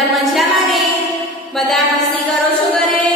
બધા મજામાં ને? બધા મસ્તી કરો છો ઘરે?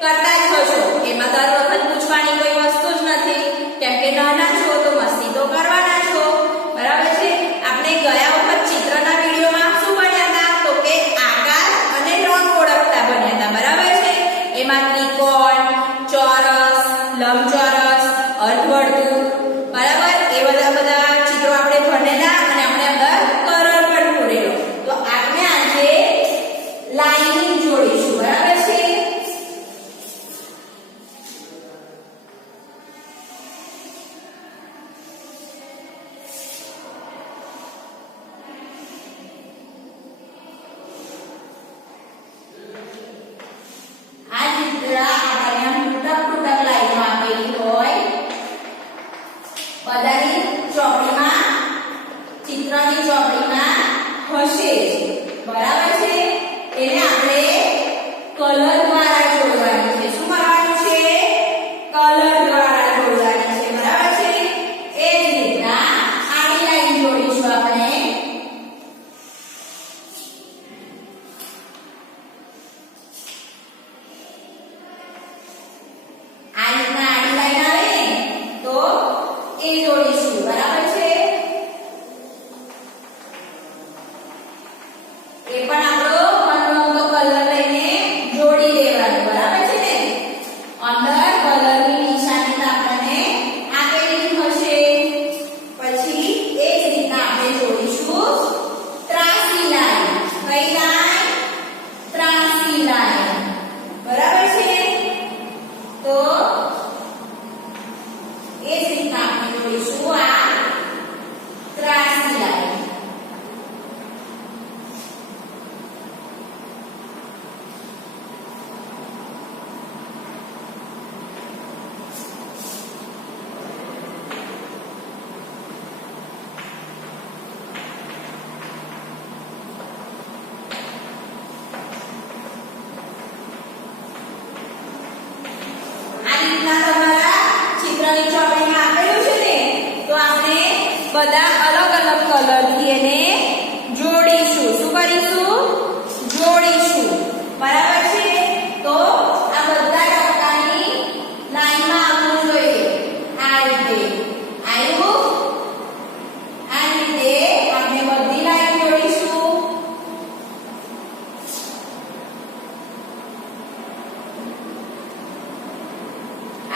કરતા જ હશો. એમાં દર વખત પૂછવાની કોઈ વસ્તુ જ નથી, કેમ કે નાના છો તો મસ્તી તો કરવાના છો. બરાબર છે? આપણે ગયા વખત ચિત્રના વિડિયોમાં શું ભણ્યા હતા? તો કે આકાર અને રંગ ઓળખતા ભણ્યા હતા. બરાબર છે? એમાં ત્રિકોણ, ચોરસ, લંબચોરસ, અર્ધવર્તુળ, બરાબર? એ બધા ચિત્રો આપણે ભણેલા અને આપણે અંદર કલર પણ પૂરેલો. તો આપણે આજે લાઈનિંગ જોડીશું. બરાબર છે? ચિત્રની ચોપડીમાં હશે જ. બરાબર છે? એને આપણે કલર દ્વારા જોડવાની છે. શું કરવાનું છે? કલર દ્વારા જોડવાની છે. બરાબર છે? એ જ રીતના આડી લાઈન જોડીશું આપણે. આ રીતના આડી લાઈન આવે ને તો એ જોડીશું. બરાબર છે? એ પણ આપણો મનગમતો કલર લઈને જોડી દેવાનો. બરાબર છે ને? અંદર કલરની નિશાની આપણને આપેલી હશે. પછી એ જ રીતના આપણે જોડીશું ત્રાસી લાઈન. કઈ લાઈન? ત્રાસી લાઈન. બરાબર છે? તો એ જ રીતના આપણે જોડીશું આ ત્રાસી લાઈન. બધા અલગ અલગ કલરથી એને જોડીશું. શું કરીશું? જોડીશું. બરાબર છે? તો આ બધા ટપકાની લાઈનમાં આવવું જોઈએ. આ રીતે આવ્યું. આ રીતે આપણે બધી લાઈન જોડીશું.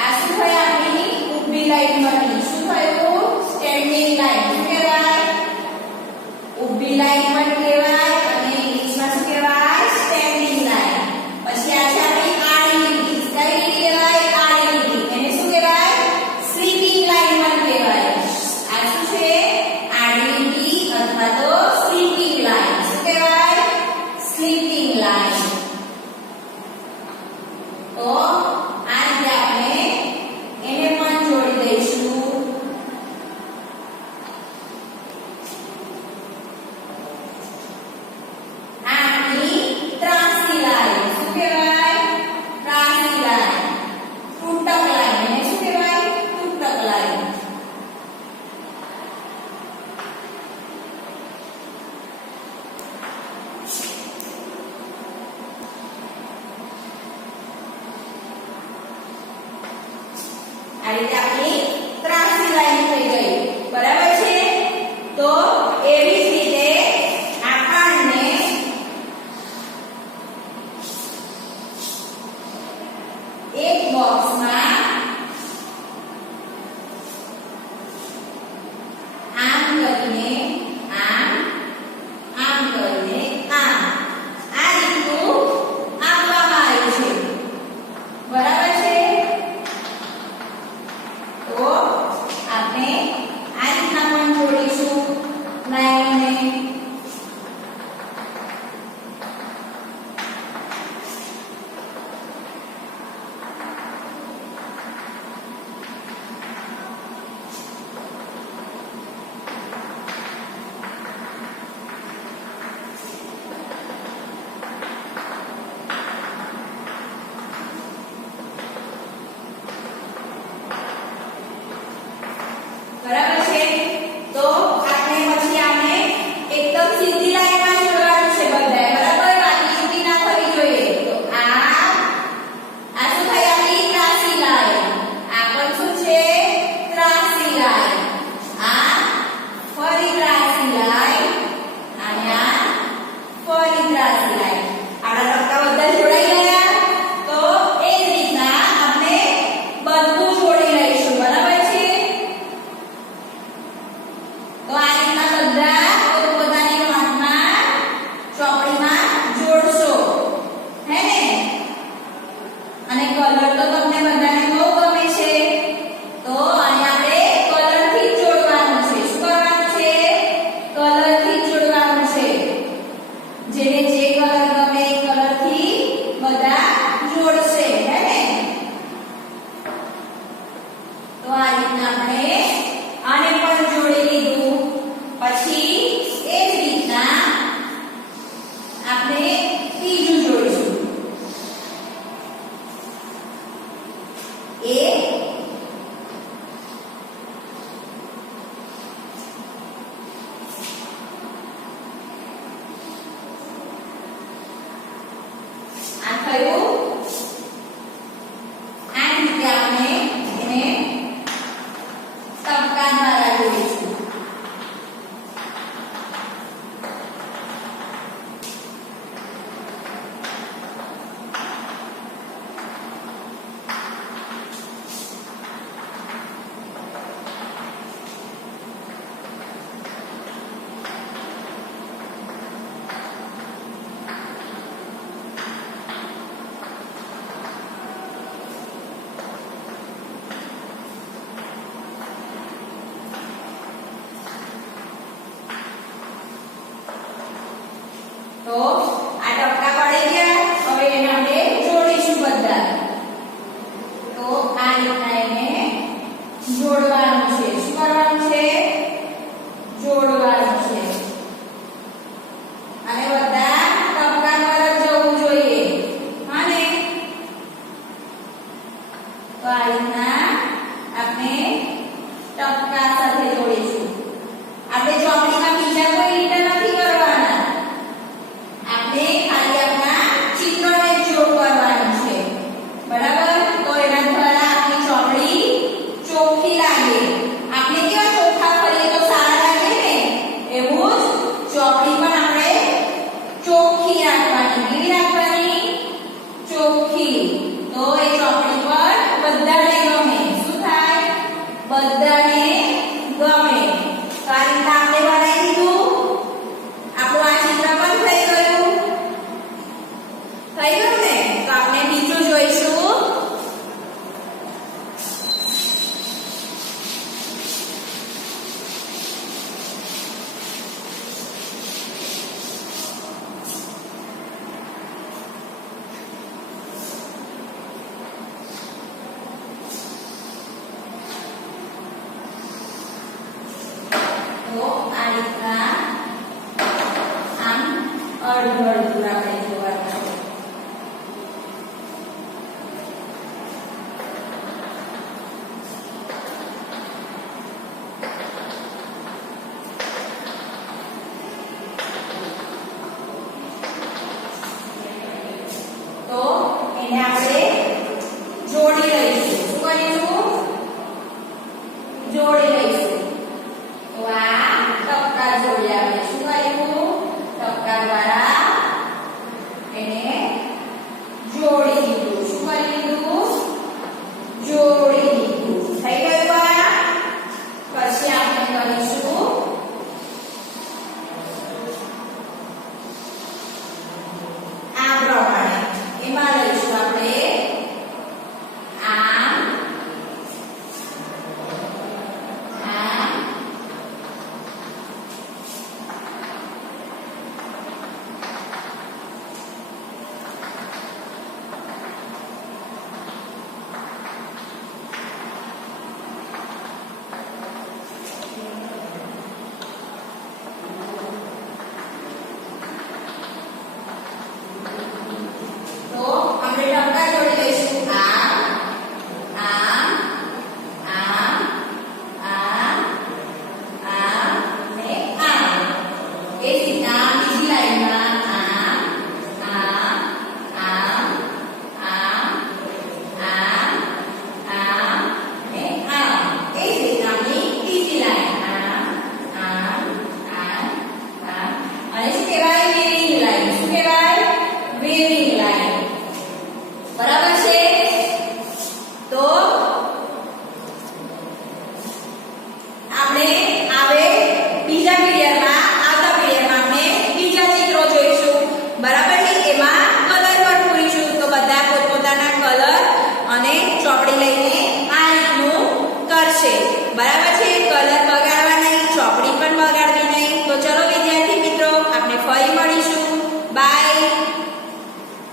આ શું થઈ? આપણી ઊભી લાઈન બની. શું થયું? Standing line. શું કહેવાય? ઊભી લાઈન પણ કહેવાય અને ઇંગ્લિશમાં શું કહેવાય? Standing line. પછી આ છે આપણી આડી લીટી. કઈ લીટી કહેવાય? આડી લીટી. એને શું કહેવાય? સ્લીપિંગ લાઈન પણ કહેવાય. આ શું છે? આડી લીટી અથવા તો સ્લીપિંગ લાઈન. શું કહેવાય? Sleeping line. તો આ રીતે આપણે એને પણ જોડી દઈશું. આ રીતે આપણી ત્રાસી લાઈન થઈ ગઈ. બરાબર છે? તો એવી જ રીતે આપણને એક બોક્સમાં આમ કરીને આમ, આમ કરીને આમ, આ રીતનું આપવામાં આવ્યું છે. બરાબર છે? તો તો આ ટપકા પડી ગયા. હવે એને આપણે જોડીશું બધા. તો આ રીતના એને જોડવાનું છે. શું કરવાનું છે? જોડવાનું છે. અને બધા ટપકા પર જ જવું જોઈએ. હા ને? તો આ રીતના આપણે ટપકા સાથે જોડીશું. આપણે ચોકડીમાં બીજા કોઈ લીટા નથી કરવાના. આપણે ખાલી આપણા ચિત્રને જ જોડ કરવાનું છે. બરાબર? તો એના દ્વારા આપણી ચોકડી ચોખ્ખી લાગે. આપણે કેવા ચોખ્ખા કરીએ તો સારા લાગે ને, એવું જ ચોકડી પણ આપણે ચોખ્ખી રાખવાની. કેવી રાખવાની? ચોખ્ખી. તો એ ચોકડી પર બધાને ગમે. શું થાય? બધાને ગમે. તો આ રીતના આપણે બનાવી દીધું. આપણું આ ચિત્ર પણ થઈ ગયું. થઈ ગયું ને? તો આપણે બીજું જોઈશું. તો આ રીતના આમ અડધું અડધું આપણે જોવાનું છે. તો એને આપણે